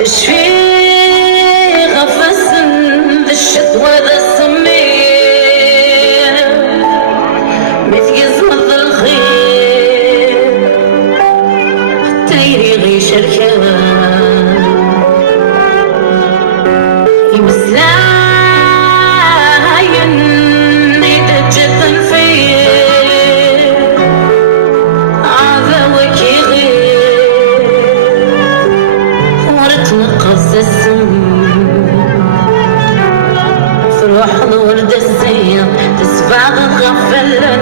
اشفي غفص الشتوى ذا الصميم مثقز مض الخير حتى يريغي شركان يمسلاين يدجت الفير عذاوك يغير ورتنقص السم فروح الورد الزين تسبع غفلا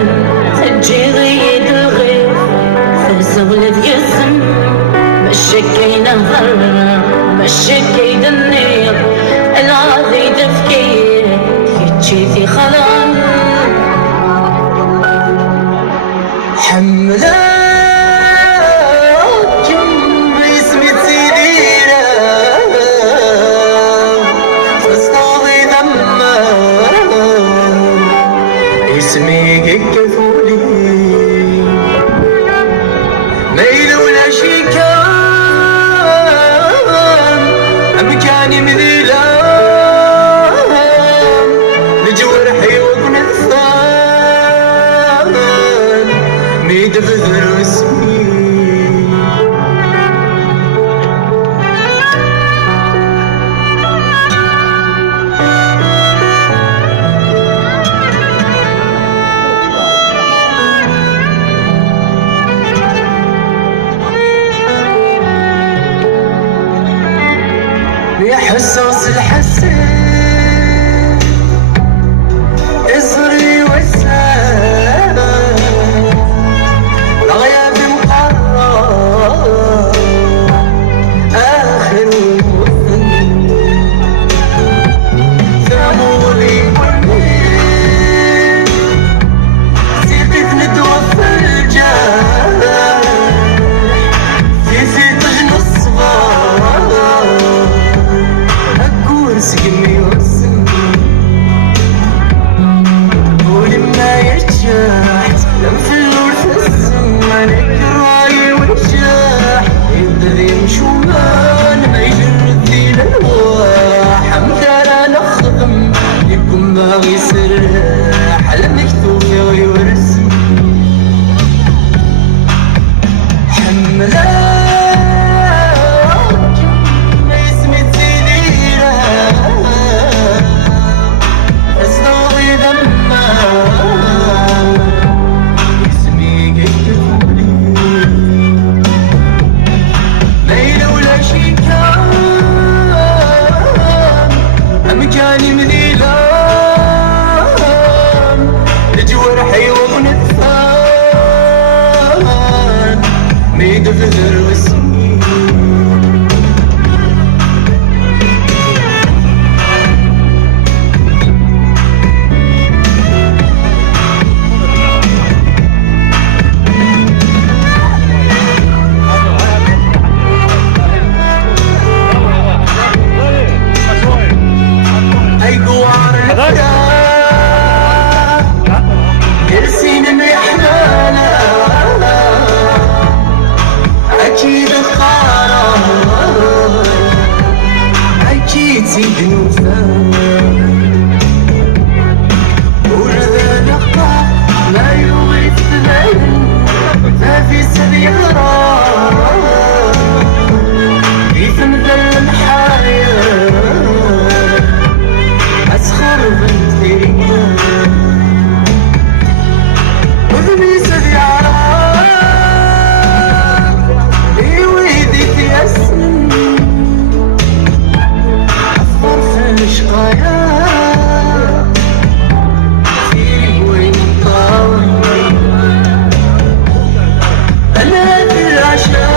تجي غيد الغير فسولد يسم مشكينا هرر مشكيد النير العاذي تفكير يتشي في خلال حملاك باسمي تسيدينا فاصطاغي ذما اسمي كفولي ميل ولا شي كان أمكاني مذيلا لجوارحي وبنثان ميد بذر اسمي يا حساس الحسين اصري وسام الغياب مقرر اخر وثن ثمولي والمين سيقي في ندوة في الجاه في طجن الصغار سقمي وسمي ولما يرجعت لم في الورث الزمان راي ونجاح يبدا يمشومان ما يجرد لي الالواح حمدانا نخدم يكون باغي يسرح على مكتوب يغلي ورسم حملان أمكاني مذيلان لجوارحي وبنثان ميد بذر واسمي يرسين محلانا أكيد القرار أكيد زيد نوفان وإذا نقطع لا يغيث ثمن ففي سبيل غرار إذا مثل الحياة أسخر بنتي وذني سبي عراك يويدي في أسن أفضل في الشقايا في وين طاوي أنا في العشاق